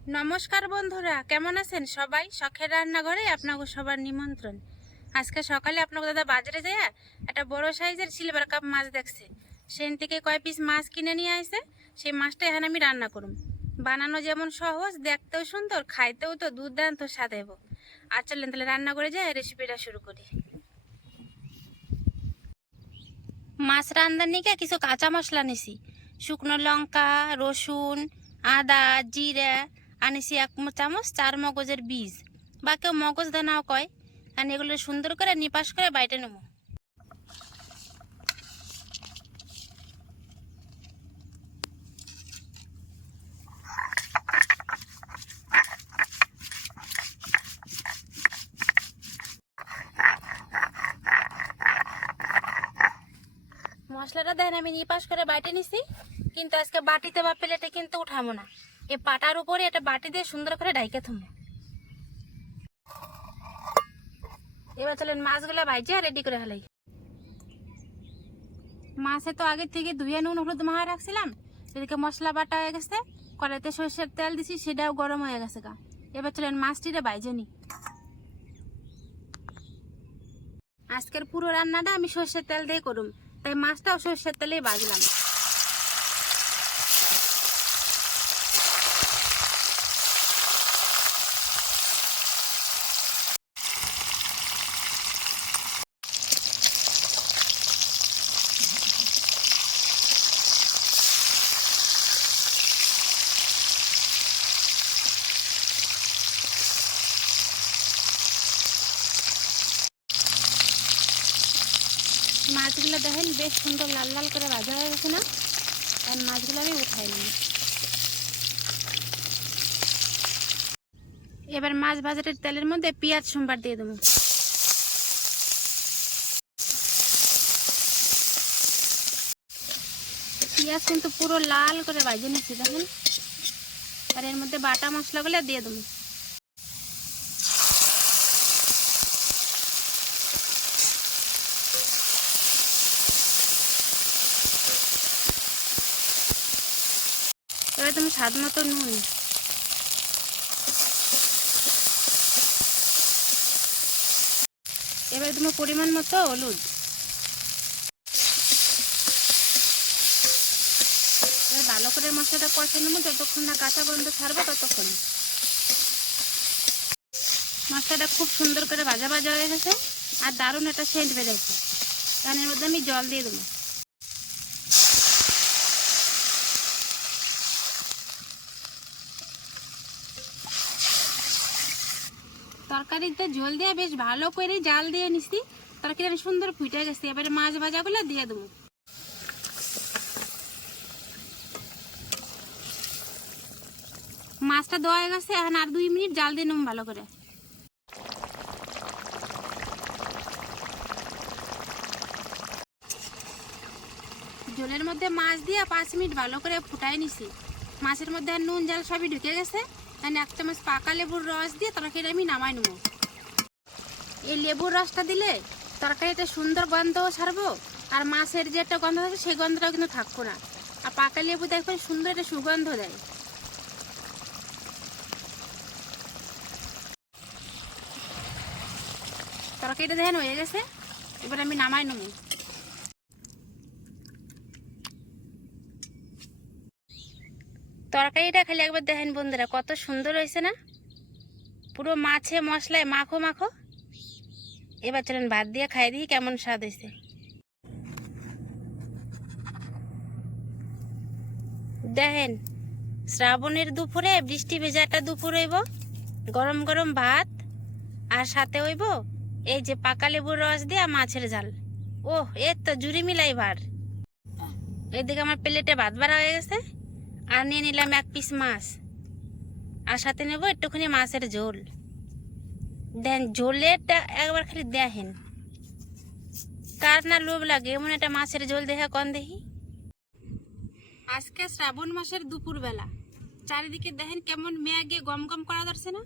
নমস্কার বন্ধুরা, কেমন আছেন সবাই? শখের রান্নাঘরে আপনাকে সবার নিমন্ত্রণ। আজকে সকালে আপনাকে দাদা বাজারে যায় একটা বড় সাইজের সিলভার কাপ মাছ দেখছে। সেন থেকে কয় পিস মাছ কিনে নিয়ে আসে সেই মাছটা এখানে আমি রান্না করুম। বানানো যেমন সহজ, দেখতেও সুন্দর, খাইতেও তো দুর্দান্ত স্বাদ হব আর চলেন তাহলে রান্না করে যায় রেসিপিটা শুরু করি। মাছ রান্নার নিকে কিছু কাঁচা মশলা নিছি। শুকনো লঙ্কা, রসুন, আদা, জিরা আনিছি এক চামচ, চার মগজের বীজ। বা কেউ মগজ দানাও কয়। আর এগুলো সুন্দর করে নিপাস করে বাইটে নেব। মশলাটা দেন, আমি নিপাস করে বাইটে নিছি। কিন্তু আজকে বাটিতে বা প্লেটে কিন্তু উঠাবো না। এই পাটার উপরে এটা বাটি দিয়ে সুন্দর করে ডাইকে থমো। এবার চলেন মাছগুলো ভাইজে রেডি করে ফেলাই। মাছে তো আগে থেকে ধুয়ে নুন, হলুদ মাহা রাখছিলাম। এদিকে মশলা বাটা হয়ে গেছে, কড়াইতে সর্ষের তেল দিছি, সেটাও গরম হয়ে গেছে গা। এবার চলেন মাছটিরে বাইজে নি। আজকের পুরো রান্নাটা আমি সর্ষের তেল দিয়ে করুম, তাই মাছটাও সর্ষের তেলেই বাজলাম মাছগুলো দেখেন, বেশ সুন্দর লাল লাল করে ভাজা হয়ে গেছে না? আর মাছগুলো আমি উঠাই নিই এবার মাছ ভাজাটের তেলের মধ্যে পেঁয়াজ সোমবার দিয়ে দেবো। পেঁয়াজ কিন্তু পুরো লাল করে ভাজে নিচ্ছি, দেখেন? আর এর মধ্যে বাটা মশলাগুলো দিয়ে দেবো। এবার তুমি স্বাদ মতো নুন। এবার তোমার পরিমাণ মতো হলুদ। এবার ভালো করে মশলাটা কষে নেব, যতক্ষণ না কাঁচা গন্ধ ছাড়বো ততক্ষণ। মশলাটা খুব সুন্দর করে ভাজা ভাজা হয়ে গেছে, আর দারুণ একটা সেন্ট বেড়েছে এর মধ্যে আমি জল দিয়ে দেবো। তরকারিতে জল দিয়ে বেশ ভালো করে জাল দিয়ে নিছি। তরকারি সুন্দর ফুটে গেছে। এবারে মাছ ভাজাগুলো দিয়ে দেবো। মাছটা দেওয়া গেছে। এখন আর দুই মিনিট জাল দিয়ে নেব ভালো করে। জলের মধ্যে মাছ দিয়ে পাঁচ মিনিট ভালো করে ফুটাই নিছি। মাছের মধ্যে নুন জাল সবই ঢুকে গেছে। এখন এক চামচ পাকা লেবুর রস দিয়ে তরকারি আমি নামাই নেব। এই লেবুর রসটা দিলে তরকারিতে সুন্দর গন্ধও ছাড়বো আর মাছের যে একটা গন্ধ থাকে সেই গন্ধটাও কিন্তু থাকব না। আর পাকা লেবু দেখবেন সুন্দর একটা সুগন্ধ দেয়। তরকারিটা দেখেন হয়ে গেছে, এবার আমি নামাই নেব। তরকারিটা খালি একবার দেখেন বন্ধুরা, কত সুন্দর হয়েছে না? পুরো মাছে মশলায় মাখো মাখো। এবার চলেন ভাত দিয়ে খাই দিই কেমন স্বাদ হয়েছে। দেখেন, শ্রাবণের দুপুরে, বৃষ্টি ভেজাটা দুপুর হইব, গরম গরম ভাত, আর সাথে হইব এই যে পাকা লেবুর রস দিয়ে মাছের ঝাল। ওহ, এর তো জুড়ি মিলাই ভার। এদিকে আমার প্লেটে ভাত বাড়া হয়ে গেছে। আর নিয়ে নিলাম এক পিস মাছ। আর সাথে নেব একটুখানি মাছের ঝোল। দেন ঝোলেরটা একবার খালি দেখেন। কার না লোভ লাগে? এমন একটা মাছের ঝোল দেখা কন দেখি। আজকে শ্রাবণ মাসের দুপুর বেলা চারিদিকে দেখেন কেমন মেঘে গম গম করা ধরছে না?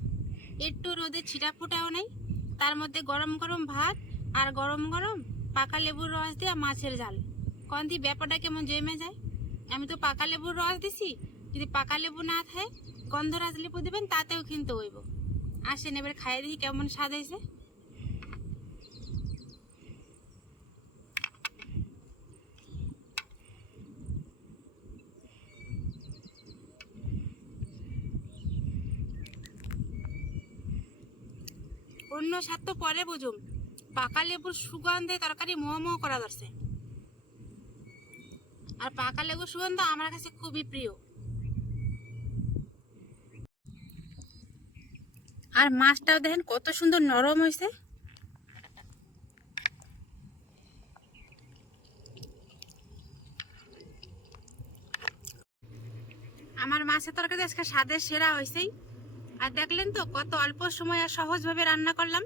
একটু রোদে ছিটা ফুটাও নাই। তার মধ্যে গরম গরম ভাত আর গরম গরম পাকা লেবুর রস দিয়ে মাছের জাল কন দি, ব্যাপারটা কেমন জমে যায়? আমি তো পাকা লেবুর রস দিছি। যদি পাকা লেবু না থাকে গন্ধরাজ লেবু দেবেন, তাতেও কিন্তু হইব। আসেন, এবার খাইয়ে দেখি কেমন স্বাদ হয়েছে। অন্য স্বাদ তো পরে বুঝুম। পাকা লেবুর সুগন্ধে তরকারি মোহ মোহ করা ধরছে। আর পাকা লেবুর সুগন্ধ আমার কাছে খুবই প্রিয়। আর মাছটাও দেখেন কত সুন্দর নরম হয়েছে। আমার মাছের তরকারি আজকে স্বাদের সেরা হয়েছেই। আর দেখলেন তো কত অল্প সময় আর সহজভাবে রান্না করলাম।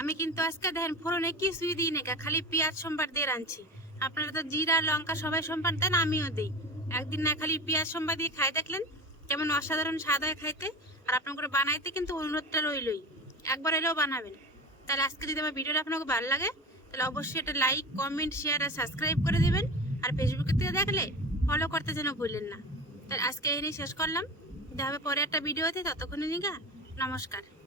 আমি কিন্তু আজকে দেখেন ফোড়নে কিছুই দিই না খালি পেঁয়াজ সোমবার দিয়ে রাঁধছি। আপনারা তো জিরা, লঙ্কা সবাই সোমবার দেন আমিও দিই। একদিন না খালি পেঁয়াজ সোমবার দিয়ে খাই, দেখলেন? কেমন অসাধারণ স্বাদ হয় খাইতে। আর আপনার করে বানাইতে কিন্তু অনুরোধটা রইলই। একবার এলেও বানাবেন। তাহলে আজকে যদি আমার ভিডিওটা আপনাকে ভালো লাগে, তাহলে অবশ্যই একটা লাইক, কমেন্ট শেয়ার আর সাবস্ক্রাইব করে দেবেন। আর ফেসবুকের থেকে দেখলে ফলো করতে যেন ভুললেন না। তাহলে আজকে এই নিয়ে শেষ করলাম। দেখা হবে পরে একটা ভিডিও ভিডিওতে, ততক্ষণে নিগা, নমস্কার।